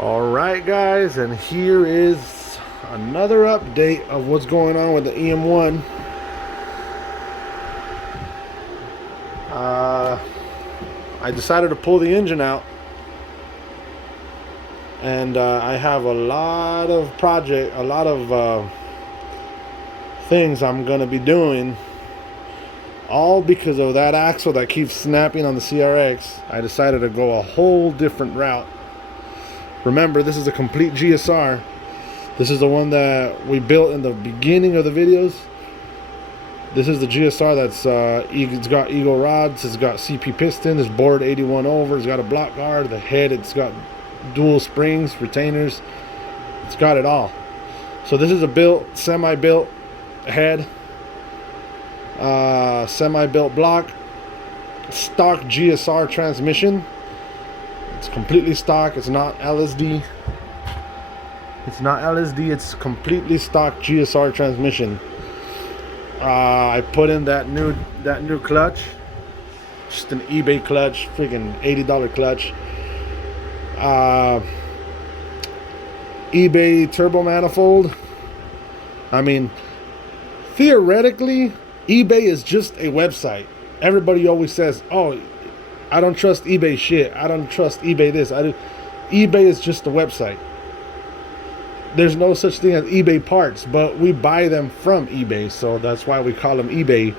All right, guys, and here is another update of what's going on with the EM1. I decided to pull the engine out, and I have a lot of things I'm gonna be doing, all because of that axle that keeps snapping on the CRX. I decided to go a whole different route. Remember, this is a complete GSR. This is the one that we built in the beginning of the videos. This is the GSR that's it's got eagle rods, it's got CP piston, it's bored 81 over, it's got a block guard, the head, it's got dual springs, retainers, it's got it all. So this is a semi-built head, semi-built block, stock GSR transmission. It's completely stock. It's not LSD. It's completely stock GSR transmission. I put in that new clutch, just an eBay clutch, freaking $80 clutch. eBay turbo manifold. I mean, theoretically, eBay is just a website. Everybody always says, "Oh, I don't trust eBay shit. I don't trust eBay this." eBay is just a website. There's no such thing as eBay parts, but we buy them from eBay, so that's why we call them eBay.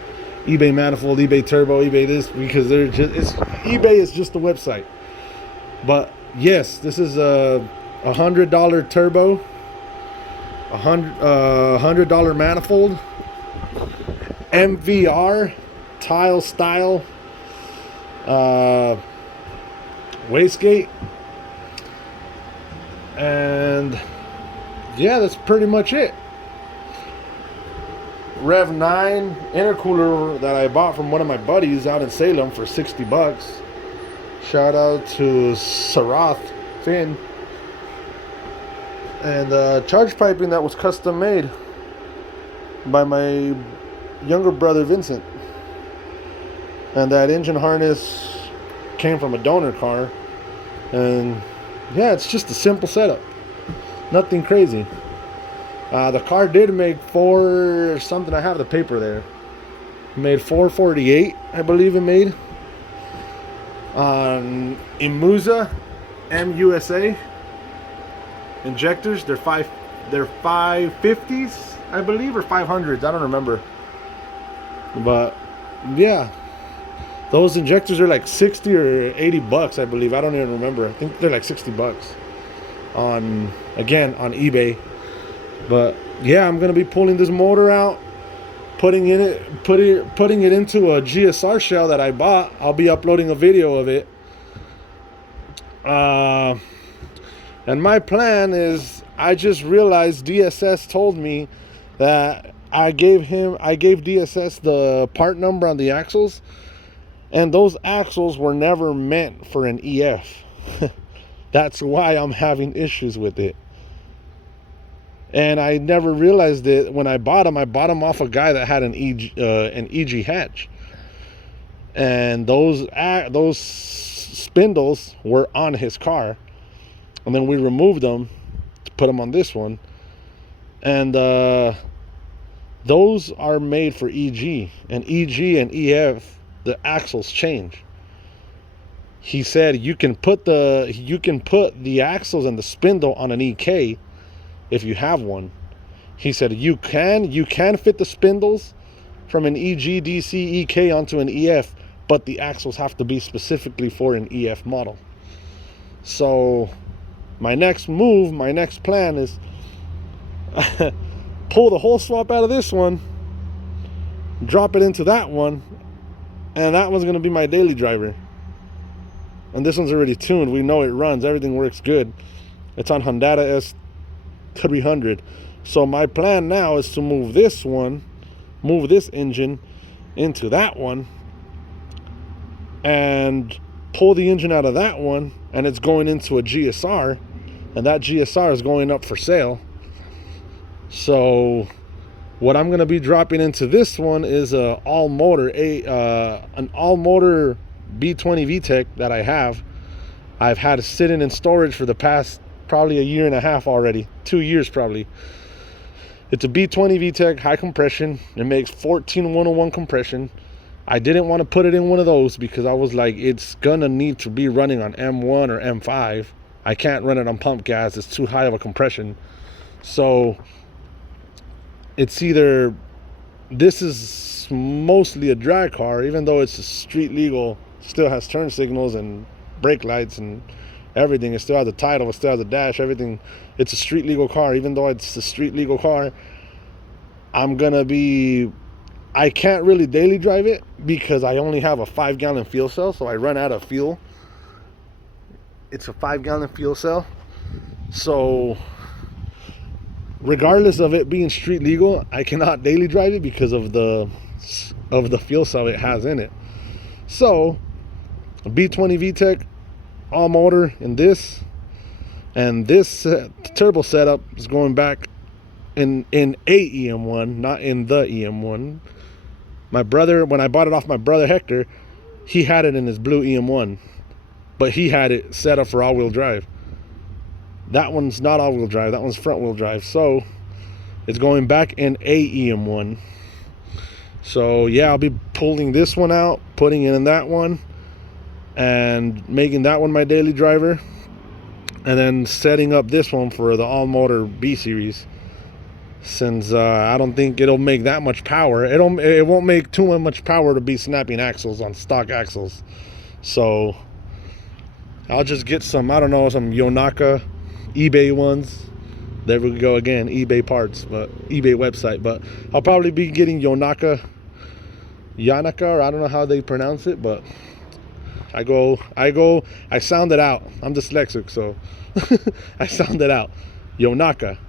eBay manifold, eBay turbo, eBay this, because eBay is just a website. But yes, this is a $100 turbo, $100 manifold, MVR tile style wastegate, and yeah, that's pretty much it. Rev 9 intercooler that I bought from one of my buddies out in Salem for $60. Shout out to Sarath Finn. And charge piping that was custom made by my younger brother Vincent. And that engine harness came from a donor car. And yeah, it's just a simple setup. Nothing crazy. The car did make something. I have the paper there. It made 448, I believe it made. On Imusa MUSA injectors. They're 550s, I believe, or 500s. I don't remember. But yeah, those injectors are like 60 or 80 bucks, I believe. I don't even remember. I think they're like 60 bucks on eBay. But yeah, I'm gonna be pulling this motor out, putting it into a GSR shell that I bought. I'll be uploading a video of it. And my plan is, I just realized DSS told me that I gave DSS the part number on the axles, and those axles were never meant for an EF. That's why I'm having issues with it. And I never realized it when I bought them. I bought them off a guy that had an EG hatch, and those spindles were on his car, and then we removed them to put them on this one, and those are made for EG and EF. The axles change. He said you can put the axles and the spindle on an EK if you have one. He said you can fit the spindles from an EG DC EK onto an EF, but the axles have to be specifically for an EF model. So my next plan is pull the whole swap out of this one, drop it into that one, and that one's going to be my daily driver. And this one's already tuned. We know it runs. Everything works good. It's on Honda S300. So my plan now is to move this engine into that one, and pull the engine out of that one, and it's going into a GSR, and that GSR is going up for sale. So what I'm going to be dropping into this one is an all motor B20 VTEC that I've had sitting in storage for the past probably a year and a half already, 2 years probably. It's a B20 VTEC, high compression. It makes 14101 compression. I didn't want to put it in one of those because I was like, it's gonna need to be running on M1 or M5. I can't run it on pump gas, it's too high of a compression. So it's either, this is mostly a drag car, even though it's a street legal, still has turn signals and brake lights and everything. It still has a title, it still has a dash, everything. It's a street legal car. Even though it's a street legal car, I can't really daily drive it because I only have a 5-gallon fuel cell, so I run out of fuel. It's a 5-gallon fuel cell, so regardless of it being street legal, I cannot daily drive it because of the fuel cell it has in it. So a B20 VTEC, all motor in this, and this turbo setup is going back in a EM1, not in the EM1. My brother, when I bought it off my brother Hector, he had it in his blue EM1, but he had it set up for all-wheel drive. That one's not all-wheel drive, that one's front-wheel drive, so it's going back in a EM1. So yeah, I'll be pulling this one out, putting it in that one, and making that one my daily driver, and then setting up this one for the all-motor B series, since I don't think it'll make that much power. It won't make too much power to be snapping axles on stock axles. So I'll just get some, I don't know, some Yonaka eBay ones. There we go again, eBay parts, but eBay website. But I'll probably be getting Yanaka, or I don't know how they pronounce it, but I sound it out. I'm dyslexic, so I sound it out. Yonaka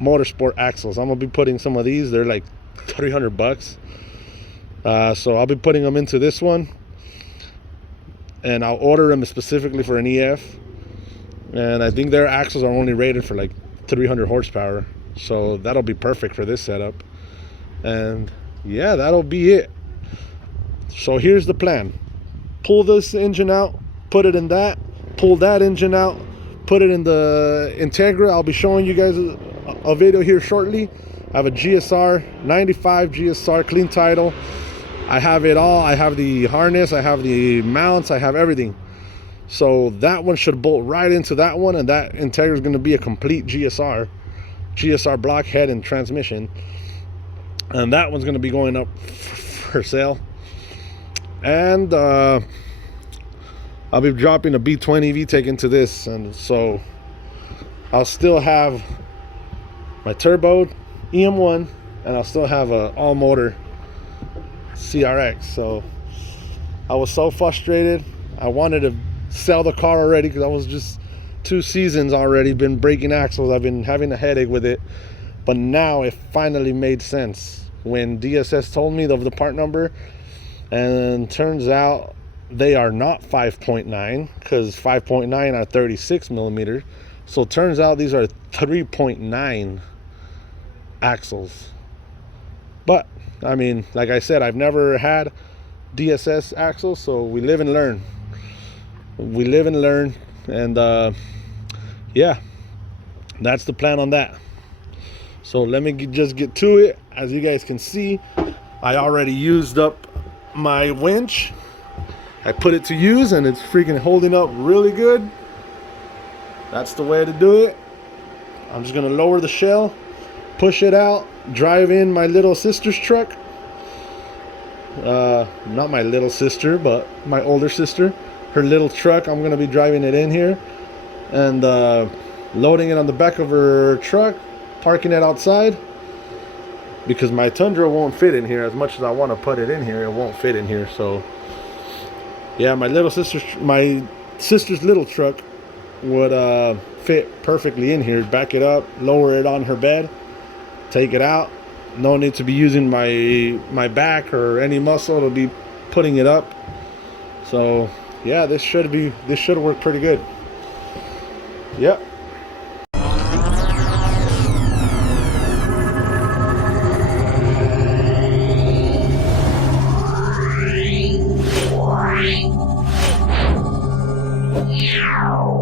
Motorsport axles. I'm gonna be putting some of these. They're like $300. So I'll be putting them into this one, and I'll order them specifically for an EF. And I think their axles are only rated for like 300 horsepower, so that'll be perfect for this setup. And yeah, that'll be it. So here's the plan: pull this engine out, put it in that, pull that engine out, put it in the Integra. I'll be showing you guys a video here shortly. I have a GSR 95 GSR clean title. I have it all. I have the harness, I have the mounts, I have everything. So that one should bolt right into that one, and that Integra is going to be a complete GSR block head and transmission, and that one's going to be going up for sale. And I'll be dropping a B20 VTEC into this, and so I'll still have my turbo EM1, and I'll still have a all motor CRX. So I was so frustrated. I wanted to sell the car already because I was just 2 seasons already been breaking axles. I've been having a headache with it, but now it finally made sense when DSS told me of the part number. And turns out they are not 5.9, because 5.9 are 36 millimeters. So turns out these are 3.9 axles. But I mean, like I said, I've never had DSS axles, so we live and learn. And yeah, that's the plan on that. So let me just get to it. As you guys can see, I already used up my winch. I put it to use, and it's freaking holding up really good. That's the way to do it. I'm just gonna lower the shell, push it out, drive in my little sister's truck. Not my little sister, but my older sister. Her little truck. I'm gonna be driving it in here and loading it on the back of her truck, parking it outside, because my Tundra won't fit in here. As much as I want to put it in here, it won't fit in here. So yeah, my sister's little truck would fit perfectly in here. Back it up, lower it on her bed, take it out. No need to be using my back or any muscle to be putting it up. So yeah, this should work pretty good. Yep. Wow.